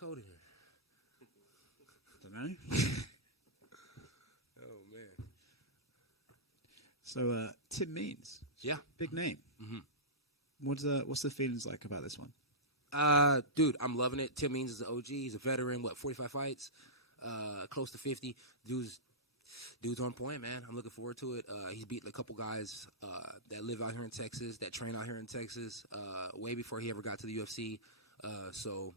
cold in here? Don't know. Oh man. So Tim Means. Yeah. Big name. Mm-hmm. What's the feelings like about this one? Dude, I'm loving it. Tim Means is an OG. He's a veteran. 45 fights? Close to 50. Dude's on point, man. I'm looking forward to it. He's beaten a couple guys that live out here in Texas, that train out here in Texas, way before he ever got to the UFC. So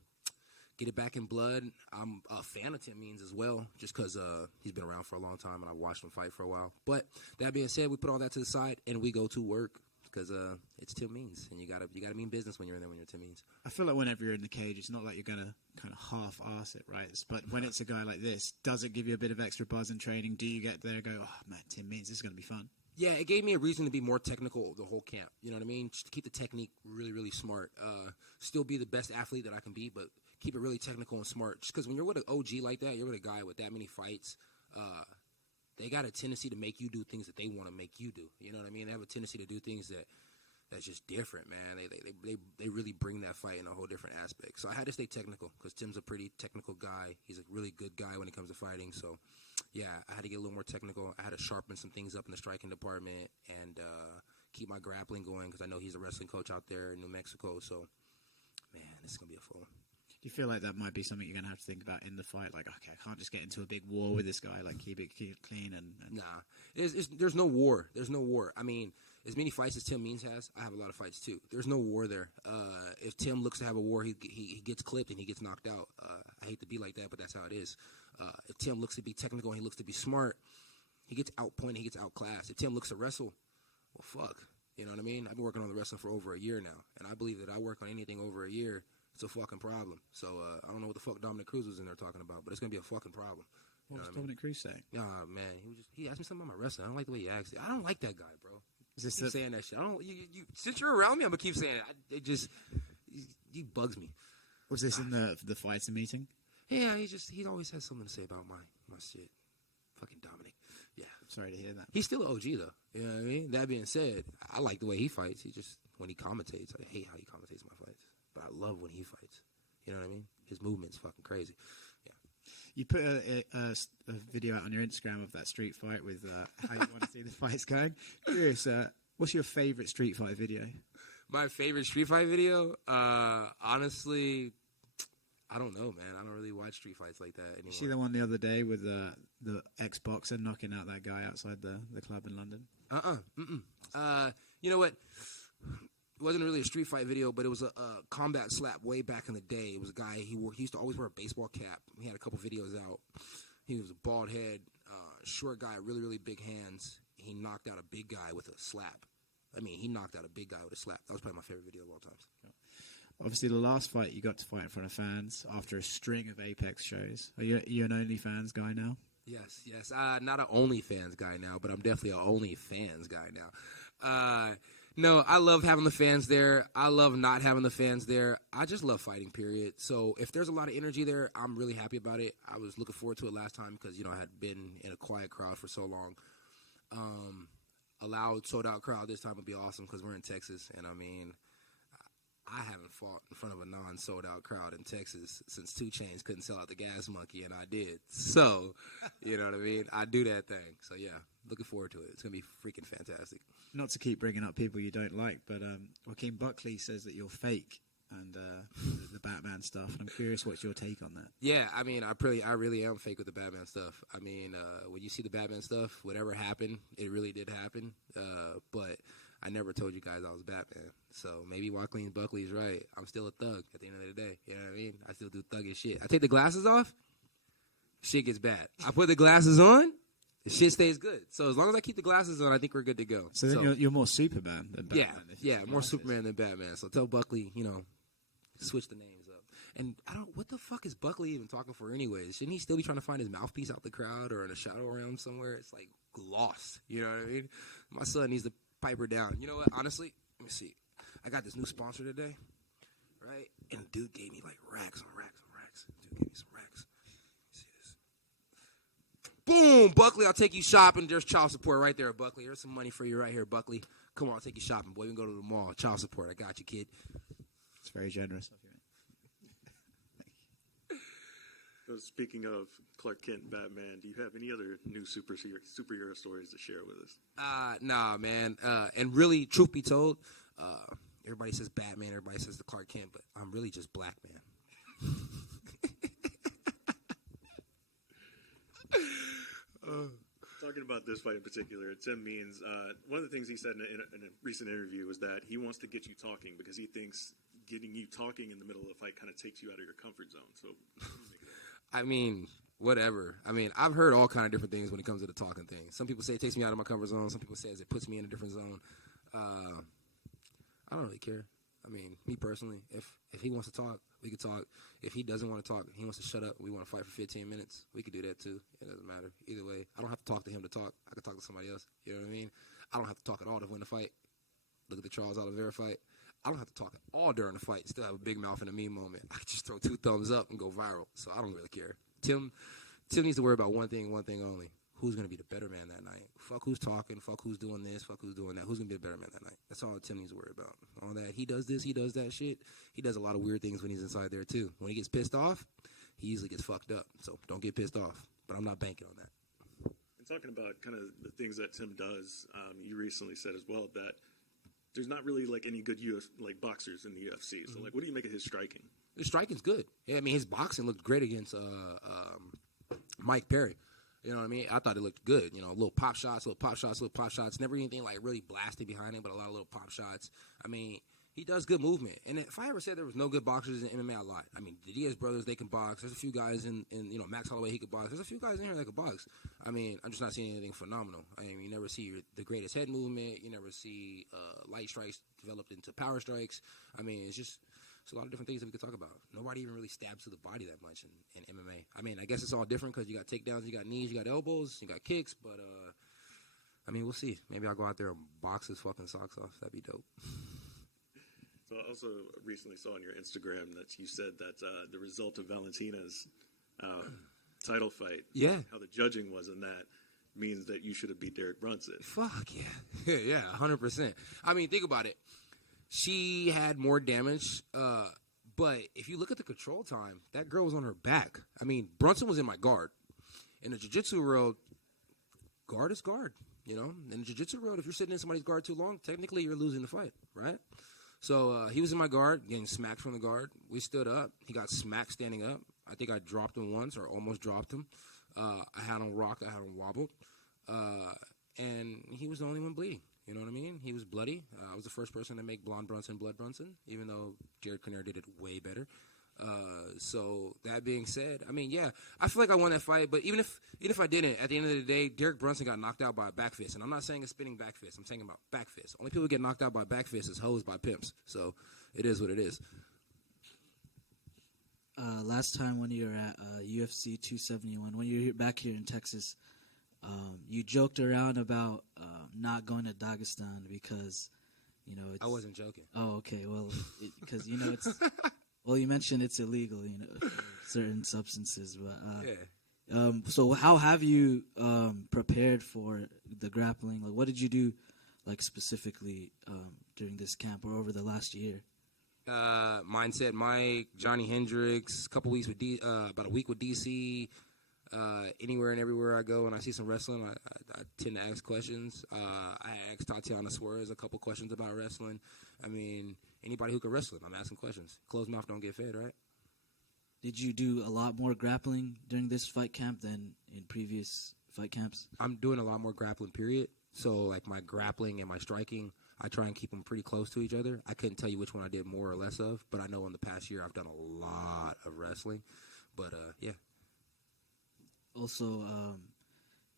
get it back in blood. I'm a fan of Tim Means as well, just because he's been around for a long time and I've watched him fight for a while. But that being said, we put all that to the side and we go to work. Because it's Tim Means, and you gotta mean business when you're in there when you're Tim Means. I feel like whenever you're in the cage, it's not like you're gonna kind of half-arse it, right? But when it's a guy like this, does it give you a bit of extra buzz in training? Do you get there and go, oh man, Tim Means, this is gonna be fun? Yeah, it gave me a reason to be more technical the whole camp. You know what I mean? Just to keep the technique really, really smart. Still be the best athlete that I can be, but keep it really technical and smart. Just because when you're with an OG like that, you're with a guy with that many fights. They got a tendency to make you do things that they want to make you do. You know what I mean? They have a tendency to do things that's just different, man. They really bring that fight in a whole different aspect. So I had to stay technical because Tim's a pretty technical guy. He's a really good guy when it comes to fighting. So, yeah, I had to get a little more technical. I had to sharpen some things up in the striking department and keep my grappling going because I know he's a wrestling coach out there in New Mexico. So, man, this is going to be a full one. Do you feel like that might be something you're going to have to think about in the fight? Like, okay, I can't just get into a big war with this guy. Like, keep it clean and... Nah. There's no war. There's no war. I mean, as many fights as Tim Means has, I have a lot of fights too. There's no war there. If Tim looks to have a war, he gets clipped and he gets knocked out. I hate to be like that, but that's how it is. If Tim looks to be technical and he looks to be smart, he gets outpointed, he gets outclassed. If Tim looks to wrestle, well, fuck. You know what I mean? I've been working on the wrestling for over a year now, and I believe that I work on anything over a year, it's a fucking problem. So I don't know what the fuck Dominic Cruz was in there talking about, but it's gonna be a fucking problem. What was Dominic Cruz saying? Nah, man, he asked me something about my wrestling. I don't like the way he asked it. I don't like that guy, bro. Is this keep saying that shit? I don't. You since you're around me, I'm gonna keep saying it. He bugs me. Was this in the fighting meeting? Yeah, he always has something to say about my shit. Fucking Dominic. Yeah. Sorry to hear that. He's still an OG though. You know what I mean? That being said, I like the way he fights. He just when he commentates, I hate how he commentates my fights. But I love when he fights. You know what I mean? His movement's fucking crazy. Yeah. You put a video out on your Instagram of that street fight with how you want to see the fights going. Curious, what's your favorite street fight video? My favorite street fight video? Honestly, I don't know, man. I don't really watch street fights like that anymore. You see the one the other day with the ex-boxer knocking out that guy outside the club in London? You know what? It wasn't really a street fight video, but it was a combat slap way back in the day. It was a guy, he used to always wear a baseball cap. He had a couple videos out. He was a bald head, short guy, really, really big hands. He knocked out a big guy with a slap. I mean, he knocked out a big guy with a slap. That was probably my favorite video of all time. Obviously, the last fight, you got to fight in front of fans after a string of Apex shows. Are you an OnlyFans guy now? Yes. Not an OnlyFans guy now, but I'm definitely an OnlyFans guy now. No, I love having the fans there. I love not having the fans there. I just love fighting, period. So if there's a lot of energy there, I'm really happy about it. I was looking forward to it last time because, I had been in a quiet crowd for so long. A loud, sold-out crowd this time would be awesome because we're in Texas. And, I mean, I haven't fought in front of a non-sold-out crowd in Texas since 2 Chainz couldn't sell out the Gas Monkey, and I did. So, you know what I mean? I do that thing. So, yeah, looking forward to it. It's going to be freaking fantastic. Not to keep bringing up people you don't like, but Joaquin Buckley says that you're fake and the Batman stuff. And I'm curious what's your take on that? Yeah, I mean, I really am fake with the Batman stuff. I mean, when you see the Batman stuff, whatever happened, it really did happen. But I never told you guys I was Batman. So maybe Joaquin Buckley's right. I'm still a thug at the end of the day. You know what I mean? I still do thuggish shit. I take the glasses off, shit gets bad. I put the glasses on, the shit stays good. So as long as I keep the glasses on, I think we're good to go. So then you're more Superman than Batman. Yeah, more Superman than Batman. So tell Buckley, switch the names up. And what the fuck is Buckley even talking for anyways? Shouldn't he still be trying to find his mouthpiece out the crowd or in a shadow realm somewhere? It's like lost. You know what I mean? My son needs to pipe her down. You know what? Honestly, let me see. I got this new sponsor today, right? And the dude gave me like racks on racks on racks. Dude gave me some racks. See this? Boom, Buckley, I'll take you shopping. There's child support right there, Buckley. There's some money for you right here, Buckley. Come on, I'll take you shopping, boy. We can go to the mall. Child support. I got you, kid. It's very generous of you. So speaking of Clark Kent and Batman, do you have any other new superhero stories to share with us? Nah, man. And really, truth be told, everybody says Batman, everybody says the Clark Kent, but I'm really just Black Man. Talking about this fight in particular, Tim Means, one of the things he said in a recent interview was that he wants to get you talking because he thinks getting you talking in the middle of the fight kind of takes you out of your comfort zone. So, I mean, whatever. I mean, I've heard all kind of different things when it comes to the talking thing. Some people say it takes me out of my comfort zone. Some people say it puts me in a different zone. I don't really care. I mean, me personally, if he wants to talk, we could talk. If he doesn't want to talk, he wants to shut up, we want to fight for 15 minutes, we could do that too. It doesn't matter. Either way, I don't have to talk to him to talk. I could talk to somebody else. You know what I mean? I don't have to talk at all to win the fight. Look at the Charles Oliveira fight. I don't have to talk at all during the fight. Still have a big mouth and a meme moment. I could just throw 2 thumbs up and go viral. So I don't really care. Tim needs to worry about one thing only. Who's going to be the better man that night? Fuck who's talking. Fuck who's doing this. Fuck who's doing that. Who's going to be the better man that night? That's all Tim needs to worry about. All that. He does this. He does that shit. He does a lot of weird things when he's inside there, too. When he gets pissed off, he usually gets fucked up. So don't get pissed off. But I'm not banking on that. And talking about kind of the things that Tim does, you recently said as well that there's not really like any good boxers in the UFC. So like, what do you make of his striking? His striking's good. Yeah, I mean, his boxing looked great against Mike Perry. You know what I mean? I thought it looked good. You know, little pop shots. Never anything like really blasted behind him, but a lot of little pop shots. I mean, he does good movement. And if I ever said there was no good boxers in MMA, I lied. I mean, the Diaz brothers, they can box. There's a few guys in Max Holloway, he could box. There's a few guys in here that could box. I mean, I'm just not seeing anything phenomenal. I mean, you never see the greatest head movement. You never see light strikes developed into power strikes. I mean, it's a lot of different things that we could talk about. Nobody even really stabs to the body that much in MMA. I mean, I guess it's all different because you got takedowns, you got knees, you got elbows, you got kicks. But, I mean, we'll see. Maybe I'll go out there and box his fucking socks off. That'd be dope. So I also recently saw on your Instagram that you said that the result of Valentina's title fight, how the judging was in that, means that you should have beat Derek Brunson. Fuck yeah. Yeah, 100%. I mean, think about it. She had more damage, but if you look at the control time, that girl was on her back. I mean, Brunson was in my guard. In the jiu-jitsu world, guard is guard, you know? In the jiu-jitsu world, if you're sitting in somebody's guard too long, technically you're losing the fight, right? So he was in my guard, getting smacked from the guard. We stood up. He got smacked standing up. I think I dropped him once or almost dropped him. I had him rocked. I had him wobbled. And he was the only one bleeding. You know what I mean? He was bloody. I was the first person to make Blonde Brunson Blood Brunson, even though Jared Connor did it way better. So that being said, I mean, yeah, I feel like I won that fight. But even if I didn't, at the end of the day, Derek Brunson got knocked out by a back fist. And I'm not saying a spinning back fist. I'm saying about back fist. Only people who get knocked out by back fist is hoes by pimps. So it is what it is. Last time when you were at UFC 271, when you were back here in Texas, you joked around about not going to Dagestan because, you know, it's... I wasn't joking. Oh, okay. Well, because, you know, it's... Well, you mentioned it's illegal, you know, for certain substances. But, yeah. So how have you prepared for the grappling? Like, what did you do, like, specifically during this camp or over the last year? Mindset Mike, Johnny Hendricks, about a week with DC. Anywhere and everywhere I go and I see some wrestling, I tend to ask questions. I asked Tatiana Suarez a couple questions about wrestling. I mean, anybody who can wrestle, I'm asking questions. Closed mouth don't get fed, right? Did you do a lot more grappling during this fight camp than in previous fight camps? I'm doing a lot more grappling, period. So, like, my grappling and my striking, I try and keep them pretty close to each other. I couldn't tell you which one I did more or less of, but I know in the past year I've done a lot of wrestling. But, yeah. Also,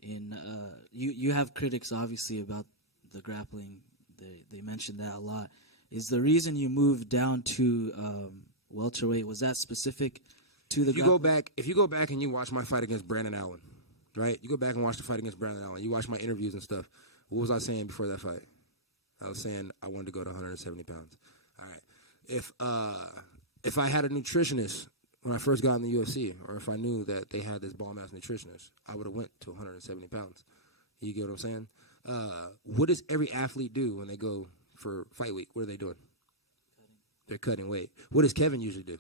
you have critics, obviously, about the grappling. They mentioned that a lot. Is the reason you moved down to welterweight, was that specific to the grappling? If you go back and you watch my fight against Brandon Allen, right? You go back and watch the fight against Brandon Allen. You watch my interviews and stuff. What was I saying before that fight? I was saying I wanted to go to 170 pounds. All right. If I had a nutritionist when I first got in the UFC, or if I knew that they had this ball-ass nutritionist, I would have went to 170 pounds. You get what I'm saying? What does every athlete do when they go for fight week? What are they doing? They're cutting weight. What does Kevin usually do?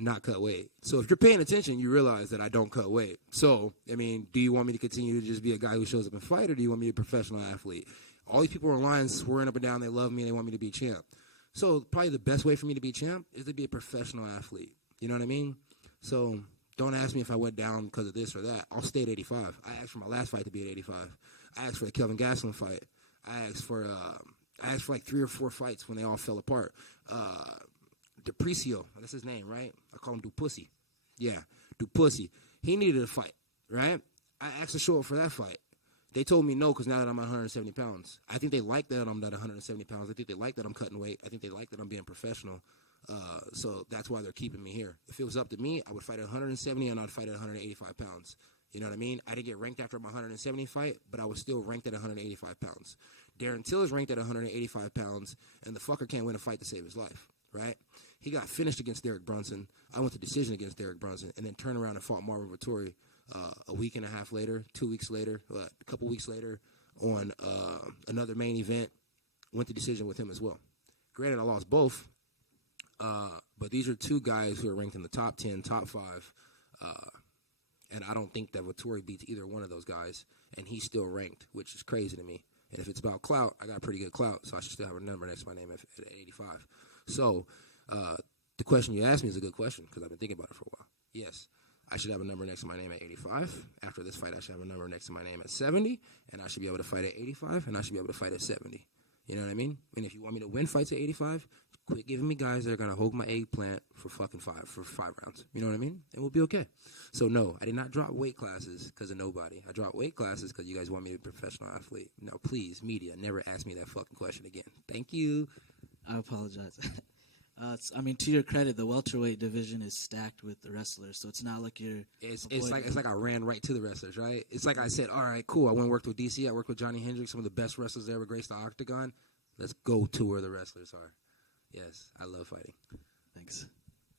not cut weight. So if you're paying attention, you realize that I don't cut weight. So, I mean, do you want me to continue to just be a guy who shows up and fight, or do you want me to be a professional athlete? All these people online swearing up and down they love me and they want me to be champ. So probably the best way for me to be champ is to be a professional athlete. You know what I mean? So don't ask me if I went down because of this or that. I'll stay at 85. I asked for my last fight to be at 85. I asked for the Kelvin Gastelum fight. I asked for like 3 or 4 fights when they all fell apart. DiPricio, that's his name, right? I call him Dupussy. Yeah, Dupussy. He needed a fight, right? I asked to show up for that fight. They told me no because now that I'm at 170 pounds. I think they like that I'm at 170 pounds. I think they like that I'm cutting weight. I think they like that I'm being professional. So that's why they're keeping me here. If it was up to me, I would fight at 170 and I'd fight at 185 pounds. You know what I mean? I didn't get ranked after my 170 fight, but I was still ranked at 185 pounds. Darren Till is ranked at 185 pounds, and the fucker can't win a fight to save his life, right? He got finished against Derek Brunson. I went to decision against Derek Brunson, and then turned around and fought Marvin Vettori a week and a half later, 2 weeks later, a couple weeks later on another main event. Went to decision with him as well. Granted, I lost both, but these are 2 guys who are ranked in the top 10, top 5, and I don't think that Vettori beats either one of those guys, and he's still ranked, which is crazy to me. And if it's about clout, I got pretty good clout, so I should still have a number next to my name at 85. So the question you asked me is a good question because I've been thinking about it for a while. Yes, I should have a number next to my name at 85. After this fight, I should have a number next to my name at 70, and I should be able to fight at 85, and I should be able to fight at 70. You know what I mean? And if you want me to win fights at 85, quit giving me guys that are going to hold my eggplant for fucking 5 rounds. You know what I mean? And we'll be okay. So, no, I did not drop weight classes because of nobody. I dropped weight classes because you guys want me to be a professional athlete. No, please, media, never ask me that fucking question again. Thank you. I apologize. To your credit, the welterweight division is stacked with the wrestlers, so it's not like you're. It's like I ran right to the wrestlers, right? It's like I said, all right, cool. I went and worked with DC. I worked with Johnny Hendricks, some of the best wrestlers that ever graced the octagon. Let's go to where the wrestlers are. Yes, I love fighting. Thanks.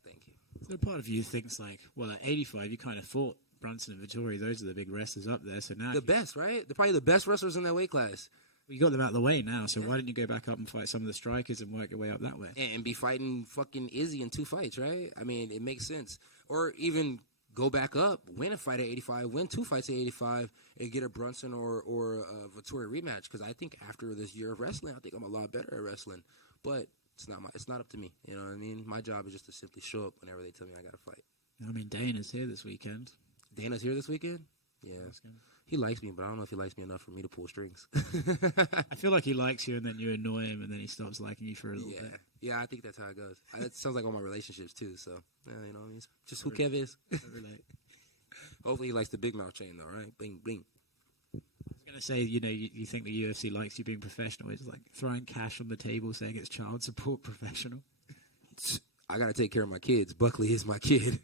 Thank you. So part of you thinks like, well, at 85, you kind of fought Brunson and Vettori. Those are the big wrestlers up there. So now the best, right? They're probably the best wrestlers in that weight class. You got them out of the way now, so why didn't you go back up and fight some of the strikers and work your way up that way? And be fighting fucking Izzy in 2 fights, right? I mean, it makes sense. Or even go back up, win a fight at 85, win 2 fights at 85, and get a Brunson or a Vettori rematch. Because I think after this year of wrestling, I think I'm a lot better at wrestling. But it's not up to me. You know what I mean? My job is just to simply show up whenever they tell me I got to fight. I mean, Dana's here this weekend. Dana's here this weekend? Yeah. He likes me, but I don't know if he likes me enough for me to pull strings. I feel like he likes you, and then you annoy him, and then he stops liking you for a little bit. Yeah, I think that's how it goes. It sounds like all my relationships, too. So, you know, it's just who Kev is. Hopefully he likes the big mouth chain, though, right? Bing, bing. I was going to say, you think the UFC likes you being professional. It's like throwing cash on the table saying it's child support professional. I got to take care of my kids. Buckley is my kid.